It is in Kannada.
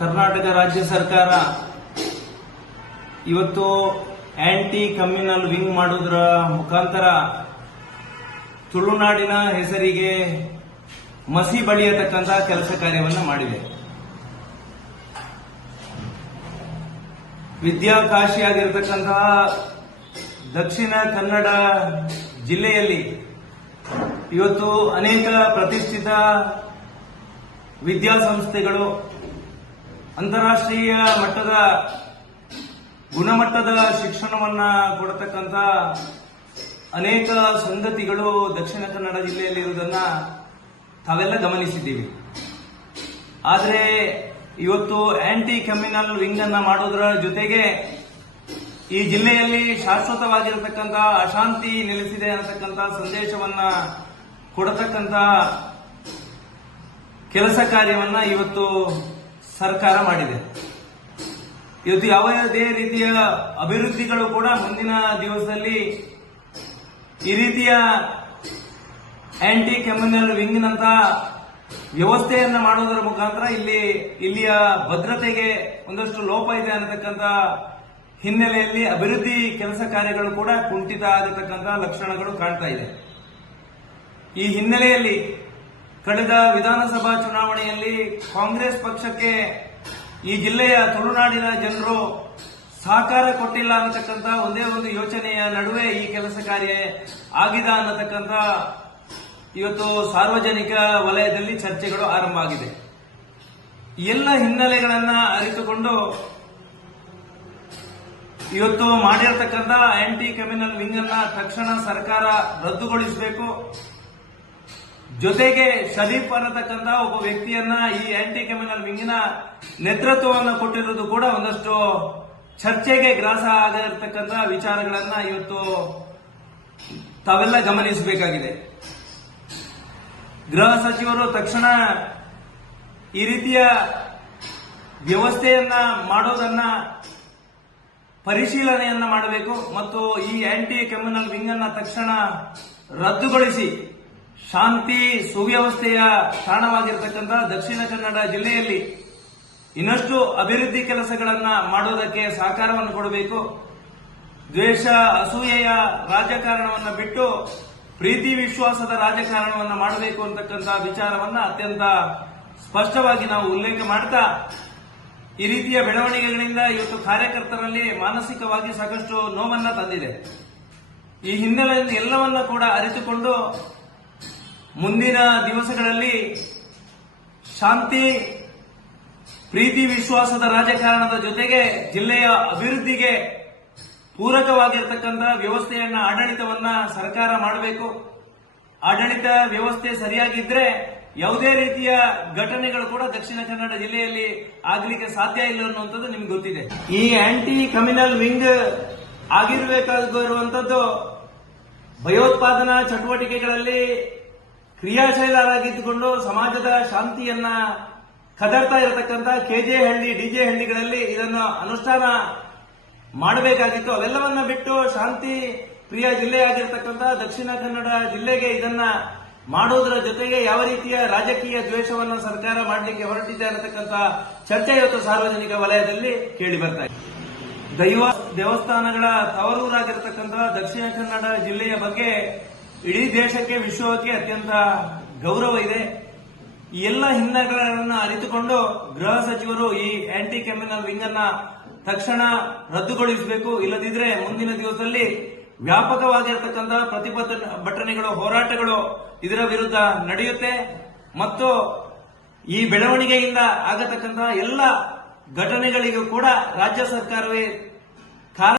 ಕರ್ನಾಟಕ ರಾಜ್ಯ ಸರ್ಕಾರ ಇವತ್ತು ಆಂಟಿ ಕಮ್ಯುನಲ್ ವಿಂಗ್ ಮಾಡುವುದರ ಮುಖಾಂತರ ತುಳುನಾಡಿನ ಹೆಸರಿಗೆ ಮಸಿ ಬಳಿಯತಕ್ಕಂತಹ ಕೆಲಸ ಕಾರ್ಯವನ್ನು ಮಾಡಿದೆ. ವಿದ್ಯಾಕಾಶಿಯಾಗಿರತಕ್ಕಂತಹ ದಕ್ಷಿಣ ಕನ್ನಡ ಜಿಲ್ಲೆಯಲ್ಲಿ ಇವತ್ತು ಅನೇಕ ಪ್ರತಿಷ್ಠಿತ ವಿದ್ಯಾಸಂಸ್ಥೆಗಳು ಅಂತಾರಾಷ್ಟ್ರೀಯ ಮಟ್ಟದ ಗುಣಮಟ್ಟದ ಶಿಕ್ಷಣವನ್ನ ಕೊಡತಕ್ಕಂತ ಅನೇಕ ಸಂಗತಿಗಳು ದಕ್ಷಿಣ ಕನ್ನಡ ಜಿಲ್ಲೆಯಲ್ಲಿ ಇರುವುದನ್ನ ತಾವೆಲ್ಲ ಗಮನಿಸಿದ್ದೀವಿ. ಆದರೆ ಇವತ್ತು ಆಂಟಿ ಕಮ್ಯುನಲ್ ವಿಂಗ್ ಅನ್ನ ಮಾಡೋದರ ಜೊತೆಗೆ ಈ ಜಿಲ್ಲೆಯಲ್ಲಿ ಶಾಶ್ವತವಾಗಿರತಕ್ಕಂತ ಅಶಾಂತಿ ನೆಲೆಸಿದೆ ಅನ್ನತಕ್ಕಂತ ಸಂದೇಶವನ್ನ ಕೊಡತಕ್ಕಂತ ಕೆಲಸ ಕಾರ್ಯವನ್ನ ಇವತ್ತು ಸರ್ಕಾರ ಮಾಡಿದೆ. ಇವತ್ತು ಯಾವುದೇ ರೀತಿಯ ಅಭಿವೃದ್ಧಿಗಳು ಕೂಡ ಮುಂದಿನ ದಿವಸದಲ್ಲಿ ಈ ರೀತಿಯ ಆಂಟಿ ಕಮ್ಯುನಲ್ ವಿಂಗ್ ನಂತ ವ್ಯವಸ್ಥೆಯನ್ನ ಮಾಡುವುದರ ಮುಖಾಂತರ ಇಲ್ಲಿಯ ಭದ್ರತೆಗೆ ಒಂದಷ್ಟು ಲೋಪ ಇದೆ ಅನ್ನತಕ್ಕಂಥ ಹಿನ್ನೆಲೆಯಲ್ಲಿ ಅಭಿವೃದ್ಧಿ ಕೆಲಸ ಕಾರ್ಯಗಳು ಕೂಡ ಕುಂಠಿತ ಆಗತಕ್ಕಂಥ ಲಕ್ಷಣಗಳು ಕಾಣ್ತಾ ಇದೆ. ಈ ಹಿನ್ನೆಲೆಯಲ್ಲಿ ಕಳೆದ ವಿಧಾನಸಭಾ ಚುನಾವಣೆಯಲ್ಲಿ ಕಾಂಗ್ರೆಸ್ ಪಕ್ಷಕ್ಕೆ ಈ ಜಿಲ್ಲೆಯ ತುಳುನಾಡಿನ ಜನರು ಸಹಕಾರ ಕೊಟ್ಟಿಲ್ಲ ಅನ್ನತಕ್ಕಂಥ ಒಂದೇ ಒಂದು ಯೋಚನೆಯ ನಡುವೆ ಈ ಕೆಲಸ ಕಾರ್ಯ ಆಗಿದೆ ಅನ್ನತಕ್ಕಂಥ ಇವತ್ತು ಸಾರ್ವಜನಿಕ ವಲಯದಲ್ಲಿ ಚರ್ಚೆಗಳು ಆರಂಭ ಆಗಿದೆ. ಎಲ್ಲ ಹಿನ್ನೆಲೆಗಳನ್ನ ಅರಿತುಕೊಂಡು ಇವತ್ತು ಮಾಡಿರತಕ್ಕಂಥ ಆಂಟಿ ಕಮ್ಯುನಲ್ ವಿಂಗ್ ಅನ್ನ ತಕ್ಷಣ ಸರ್ಕಾರ ರದ್ದುಗೊಳಿಸಬೇಕು. ಜೊತೆಗೆ ಶರೀಫ್ ಅನ್ನತಕ್ಕಂಥ ಒಬ್ಬ ವ್ಯಕ್ತಿಯನ್ನ ಈ ಆಂಟಿ ಕಮ್ಯುನಲ್ ವಿಂಗಿನ ನೇತೃತ್ವವನ್ನು ಕೊಟ್ಟಿರುವುದು ಕೂಡ ಒಂದಷ್ಟು ಚರ್ಚೆಗೆ ಗ್ರಾಸ ಆಗಿರತಕ್ಕಂಥ ವಿಚಾರಗಳನ್ನ ಇವತ್ತು ತಾವೆಲ್ಲ ಗಮನಿಸಬೇಕಾಗಿದೆ. ಗೃಹ ಸಚಿವರು ತಕ್ಷಣ ಈ ರೀತಿಯ ವ್ಯವಸ್ಥೆಯನ್ನ ಮಾಡೋದನ್ನ ಪರಿಶೀಲನೆಯನ್ನ ಮಾಡಬೇಕು ಮತ್ತು ಈ ಆಂಟಿ ಕಮ್ಯುನಲ್ ವಿಂಗ್ ಅನ್ನ ತಕ್ಷಣ ರದ್ದುಗೊಳಿಸಿ ಶಾಂತಿ ಸುವ್ಯವಸ್ಥೆಯ ತಾಣವಾಗಿರತಕ್ಕಂಥ ದಕ್ಷಿಣ ಕನ್ನಡ ಜಿಲ್ಲೆಯಲ್ಲಿ ಇನ್ನಷ್ಟು ಅಭಿವೃದ್ಧಿ ಕೆಲಸಗಳನ್ನ ಮಾಡೋದಕ್ಕೆ ಸಹಕಾರವನ್ನು ಕೊಡಬೇಕು. ದ್ವೇಷ ಅಸೂಯೆಯ ರಾಜಕಾರಣವನ್ನು ಬಿಟ್ಟು ಪ್ರೀತಿ ವಿಶ್ವಾಸದ ರಾಜಕಾರಣವನ್ನು ಮಾಡಬೇಕು ಅಂತಕ್ಕಂಥ ವಿಚಾರವನ್ನ ಅತ್ಯಂತ ಸ್ಪಷ್ಟವಾಗಿ ನಾವು ಉಲ್ಲೇಖ ಮಾಡ್ತಾ ಈ ರೀತಿಯ ಬೆಳವಣಿಗೆಗಳಿಂದ ಇವತ್ತು ಕಾರ್ಯಕರ್ತರಲ್ಲಿ ಮಾನಸಿಕವಾಗಿ ಸಾಕಷ್ಟು ನೋವನ್ನ ತಂದಿದೆ. ಈ ಹಿನ್ನೆಲೆಯಲ್ಲಿ ಎಲ್ಲವನ್ನ ಕೂಡ ಅರಿತುಕೊಂಡು ಮುಂದಿನ ದಿವಸಗಳಲ್ಲಿ ಶಾಂತಿ ಪ್ರೀತಿ ವಿಶ್ವಾಸದ ರಾಜಕಾರಣದ ಜೊತೆಗೆ ಜಿಲ್ಲೆಯ ಅಭಿವೃದ್ಧಿಗೆ ಪೂರಕವಾಗಿರತಕ್ಕಂಥ ವ್ಯವಸ್ಥೆಯನ್ನ ಆಡಳಿತವನ್ನ ಸರ್ಕಾರ ಮಾಡಬೇಕು. ಆಡಳಿತ ವ್ಯವಸ್ಥೆ ಸರಿಯಾಗಿದ್ರೆ ಯಾವುದೇ ರೀತಿಯ ಘಟನೆಗಳು ಕೂಡ ದಕ್ಷಿಣ ಕನ್ನಡ ಜಿಲ್ಲೆಯಲ್ಲಿ ಆಗಲಿಕ್ಕೆ ಸಾಧ್ಯ ಇಲ್ಲ ಅನ್ನುವಂಥದ್ದು ನಿಮ್ಗೆ ಗೊತ್ತಿದೆ. ಈ ಆಂಟಿ ಕಮ್ಯುನಲ್ ವಿಂಗ್ ಆಗಿರಬೇಕಾಗಿರುವಂತದ್ದು ಭಯೋತ್ಪಾದನಾ ಚಟುವಟಿಕೆಗಳಲ್ಲಿ ಕ್ರಿಯಾಶೀಲರಾಗಿದ್ದುಕೊಂಡು ಸಮಾಜದ ಶಾಂತಿಯನ್ನ ಕದರ್ತಾ ಇರತಕ್ಕಂಥ ಕೆಜೆ ಹಳ್ಳಿ ಡಿಜೆ ಹಳ್ಳಿಗಳಲ್ಲಿ ಇದನ್ನು ಅನುಷ್ಠಾನ ಮಾಡಬೇಕಾಗಿತ್ತು. ಅವೆಲ್ಲವನ್ನ ಬಿಟ್ಟು ಶಾಂತಿ ಪ್ರಿಯ ಜಿಲ್ಲೆಯಾಗಿರ್ತಕ್ಕಂಥ ದಕ್ಷಿಣ ಕನ್ನಡ ಜಿಲ್ಲೆಗೆ ಇದನ್ನ ಮಾಡೋದರ ಜೊತೆಗೆ ಯಾವ ರೀತಿಯ ರಾಜಕೀಯ ದ್ವೇಷವನ್ನು ಸರ್ಕಾರ ಮಾಡಲಿಕ್ಕೆ ಹೊರಟಿದೆ ಅನ್ನತಕ್ಕಂಥ ಚರ್ಚೆ ಇವತ್ತು ಸಾರ್ವಜನಿಕ ವಲಯದಲ್ಲಿ ಕೇಳಿ ಬರ್ತಾ ಇದೆ. ದೈವ ದೇವಸ್ಥಾನಗಳ ತವರೂರಾಗಿರ್ತಕ್ಕಂಥ ದಕ್ಷಿಣ ಕನ್ನಡ ಜಿಲ್ಲೆಯ ಬಗ್ಗೆ ಇಡೀ ದೇಶಕ್ಕೆ ವಿಶ್ವಕ್ಕೆ ಅತ್ಯಂತ ಗೌರವ ಇದೆ. ಈ ಎಲ್ಲ ಹಿನ್ನೆಲೆಗಳನ್ನು ಅರಿತುಕೊಂಡು ಗೃಹ ಸಚಿವರು ಈ ಆಂಟಿ ಕಮ್ಯುನಲ್ ವಿಂಗ್ ಅನ್ನ ತಕ್ಷಣ ರದ್ದುಗೊಳಿಸಬೇಕು. ಇಲ್ಲದಿದ್ರೆ ಮುಂದಿನ ದಿವಸದಲ್ಲಿ ವ್ಯಾಪಕವಾಗಿರತಕ್ಕಂಥ ಪ್ರತಿಭಟನೆಗಳು ಹೋರಾಟಗಳು ಇದರ ವಿರುದ್ಧ ನಡೆಯುತ್ತೆ ಮತ್ತು ಈ ಬೆಳವಣಿಗೆಯಿಂದ ಆಗತಕ್ಕಂತಹ ಎಲ್ಲ ಘಟನೆಗಳಿಗೂ ಕೂಡ ರಾಜ್ಯ ಸರ್ಕಾರವೇ